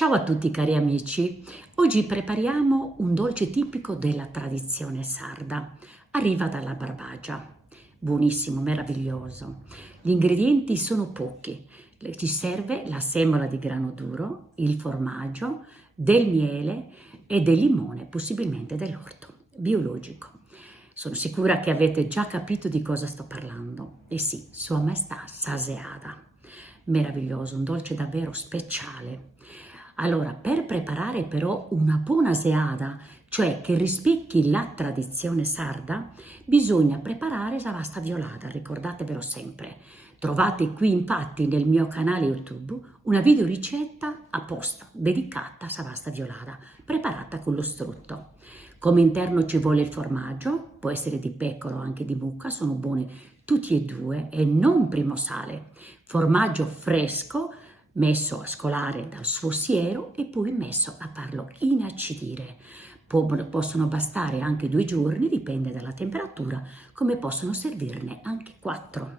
Ciao a tutti cari amici, oggi prepariamo un dolce tipico della tradizione sarda, arriva dalla Barbagia, buonissimo, meraviglioso. Gli ingredienti sono pochi, ci serve la semola di grano duro, il formaggio, del miele e del limone, possibilmente dell'orto, biologico. Sono sicura che avete già capito di cosa sto parlando. E sì, Sua Maestà Saseada. Meraviglioso, un dolce davvero speciale. Allora, per preparare però una buona seada, cioè che rispecchi la tradizione sarda, bisogna preparare la pasta violata, ricordatevelo sempre. Trovate qui infatti nel mio canale YouTube una videoricetta apposta dedicata a pasta violata, preparata con lo strutto. Come interno ci vuole il formaggio, può essere di pecora o anche di mucca, sono buoni tutti e due e non primo sale. Formaggio fresco messo a scolare dal suo siero e poi messo a farlo inacidire. Possono bastare anche 2 giorni, dipende dalla temperatura, come possono servirne anche 4.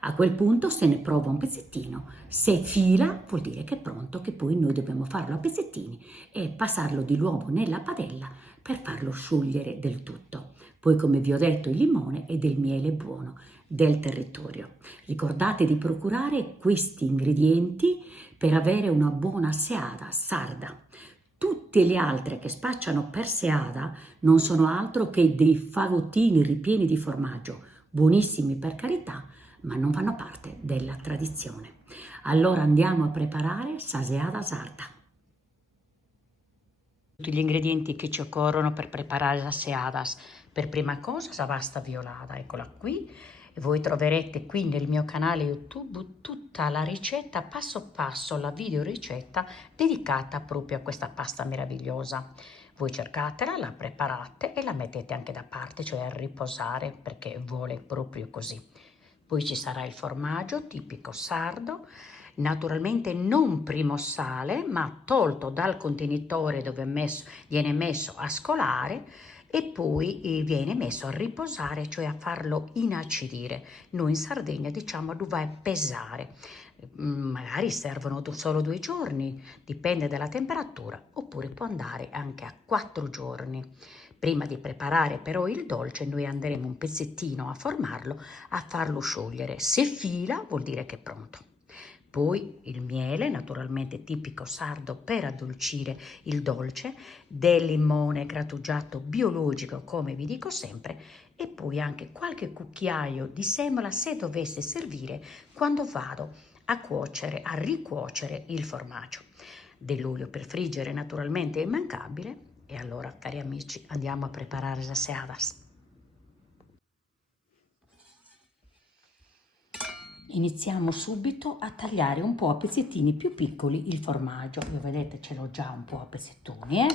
A quel punto se ne prova un pezzettino, se fila vuol dire che è pronto, che poi noi dobbiamo farlo a pezzettini e passarlo di nuovo nella padella per farlo sciogliere del tutto. Poi come vi ho detto il limone e del miele buono del territorio. Ricordate di procurare questi ingredienti per avere una buona seada sarda. Tutte le altre che spacciano per seada non sono altro che dei fagottini ripieni di formaggio, buonissimi per carità, ma non fanno parte della tradizione. Allora andiamo a preparare saseada sarda. Tutti gli ingredienti che ci occorrono per preparare la seadas. Per prima cosa la pasta violata, eccola qui. E voi troverete qui nel mio canale YouTube tutta la ricetta passo passo, la video ricetta dedicata proprio a questa pasta meravigliosa. Voi cercatela, la preparate e la mettete anche da parte, cioè a riposare perché vuole proprio così. Poi ci sarà il formaggio tipico sardo, naturalmente non primo sale, ma tolto dal contenitore dove viene messo a scolare e poi viene messo a riposare, cioè a farlo inacidire. Noi in Sardegna diciamo dove pesare. Magari servono solo 2 giorni, dipende dalla temperatura, oppure può andare anche a 4 giorni. Prima di preparare però il dolce noi andremo un pezzettino a formarlo, a farlo sciogliere. Se fila vuol dire che è pronto. Poi il miele, naturalmente tipico sardo per addolcire il dolce, del limone grattugiato biologico come vi dico sempre e poi anche qualche cucchiaio di semola se dovesse servire quando vado a cuocere, a ricuocere il formaggio. Dell'olio per friggere naturalmente è immancabile e allora cari amici andiamo a preparare la seadas. Iniziamo subito a tagliare un po' a pezzettini più piccoli il formaggio. Io vedete ce l'ho già un po' a pezzettoni,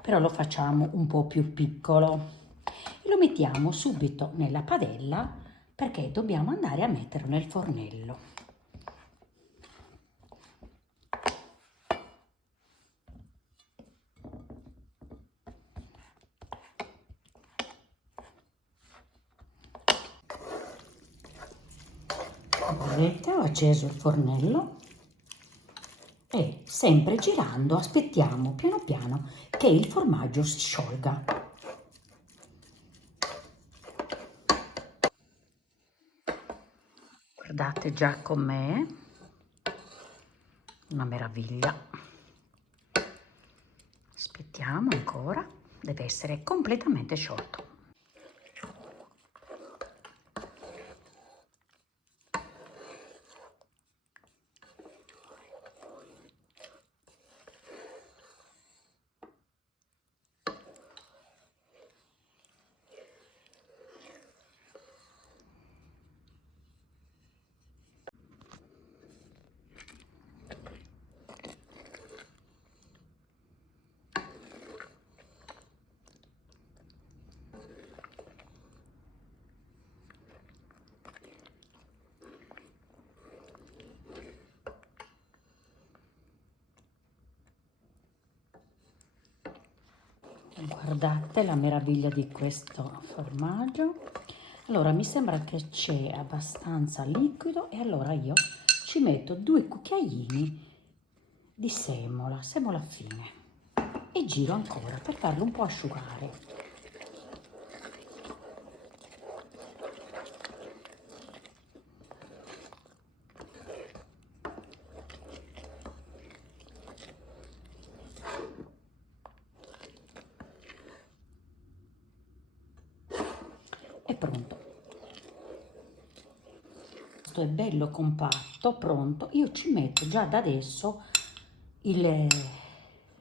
però lo facciamo un po' più piccolo. E lo mettiamo subito nella padella perché dobbiamo andare a metterlo nel fornello. Vedete, ho acceso il fornello e sempre girando aspettiamo piano piano che il formaggio si sciolga. Guardate già com'è, una meraviglia. Aspettiamo ancora, deve essere completamente sciolto. Guardate la meraviglia di questo formaggio. Allora mi sembra che c'è abbastanza liquido e allora io ci metto 2 cucchiaini di semola fine e giro ancora per farlo un po' asciugare. È pronto. Questo è bello compatto, pronto. Io ci metto già da adesso il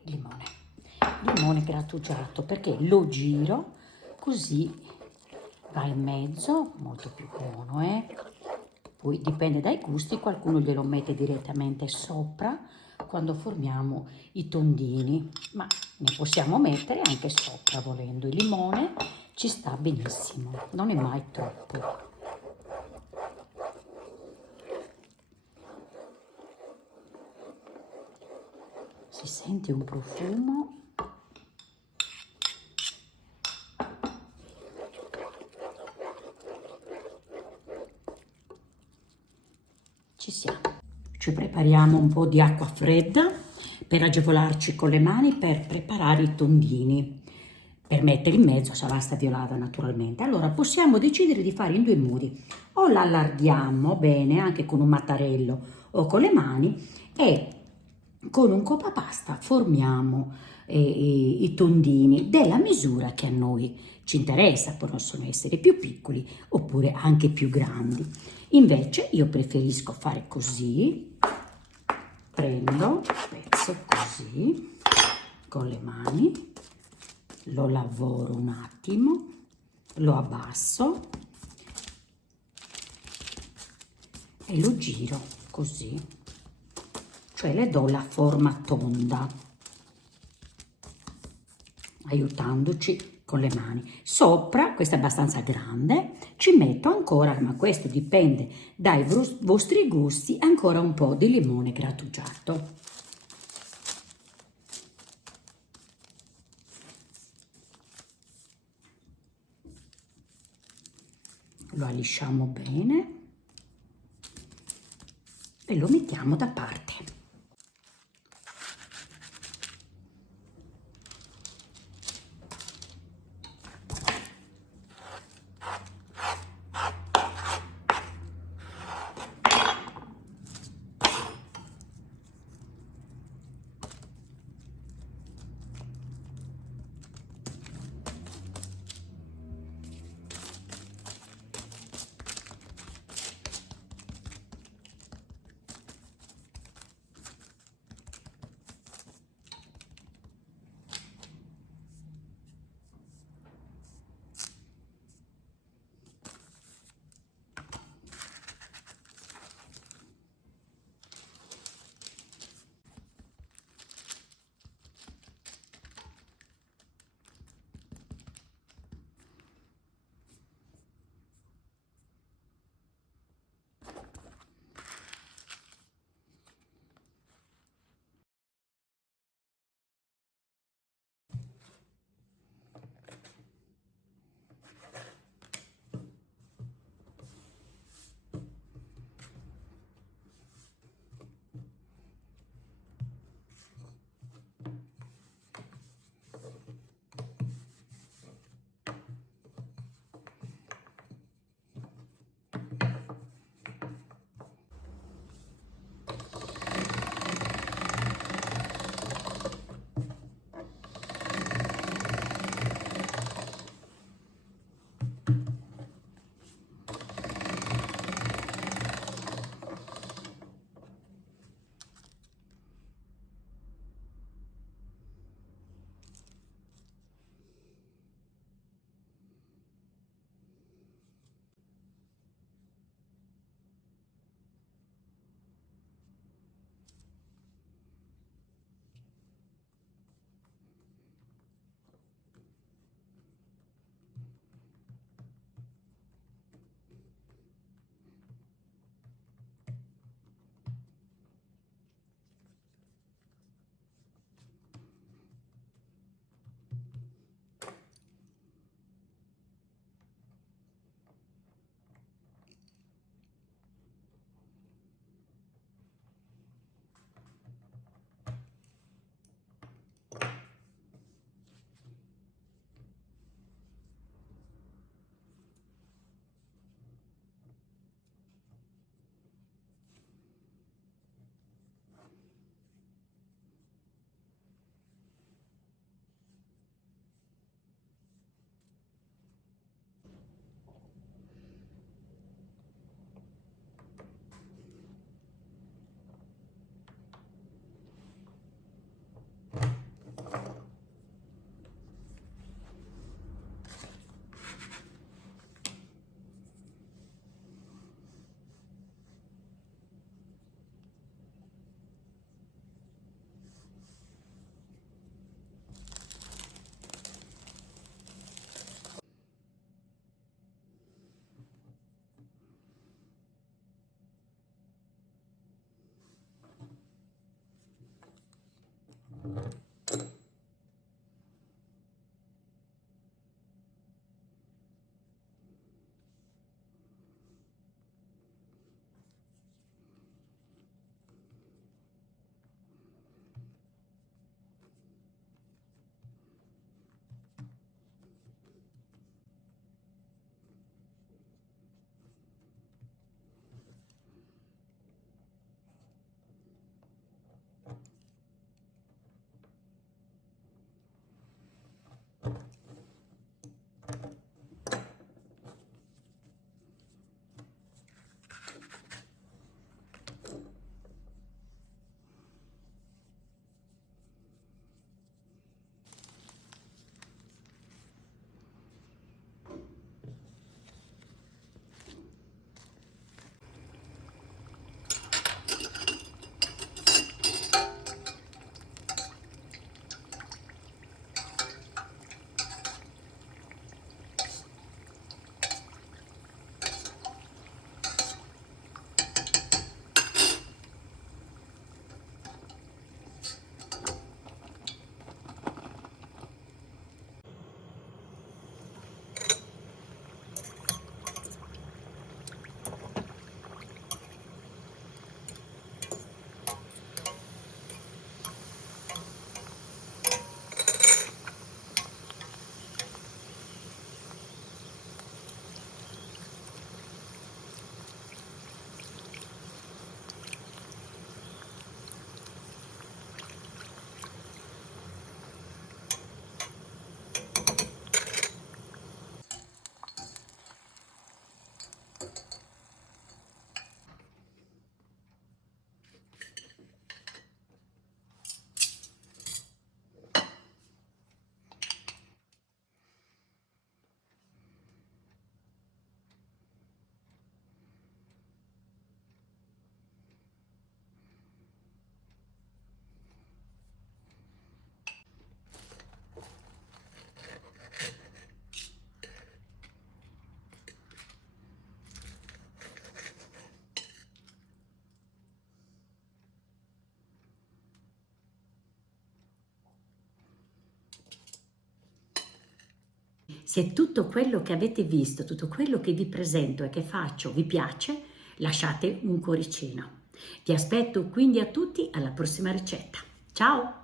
limone grattugiato, perché lo giro così va in mezzo, molto più buono, Poi dipende dai gusti, qualcuno glielo mette direttamente sopra quando formiamo i tondini, ma ne possiamo mettere anche sopra volendo. Il limone ci sta benissimo, non è mai troppo. Si sente un profumo. Ci siamo. Ci prepariamo un po' di acqua fredda per agevolarci con le mani per preparare i tondini, per mettere in mezzo salsa violata naturalmente. Allora possiamo decidere di fare in due modi: o l'allarghiamo bene anche con un mattarello o con le mani e con un copapasta formiamo i tondini della misura che a noi ci interessa, possono essere più piccoli oppure anche più grandi. Invece io preferisco fare così, prendo, spezzo così con le mani, lo lavoro un attimo, lo abbasso e lo giro così, cioè le do la forma tonda, aiutandoci con le mani. Sopra, questa è abbastanza grande, ci metto ancora, ma questo dipende dai vostri gusti, ancora un po' di limone grattugiato. Lo allisciamo bene e lo mettiamo da parte. Se tutto quello che avete visto, tutto quello che vi presento e che faccio vi piace, lasciate un cuoricino. Vi aspetto quindi a tutti alla prossima ricetta. Ciao!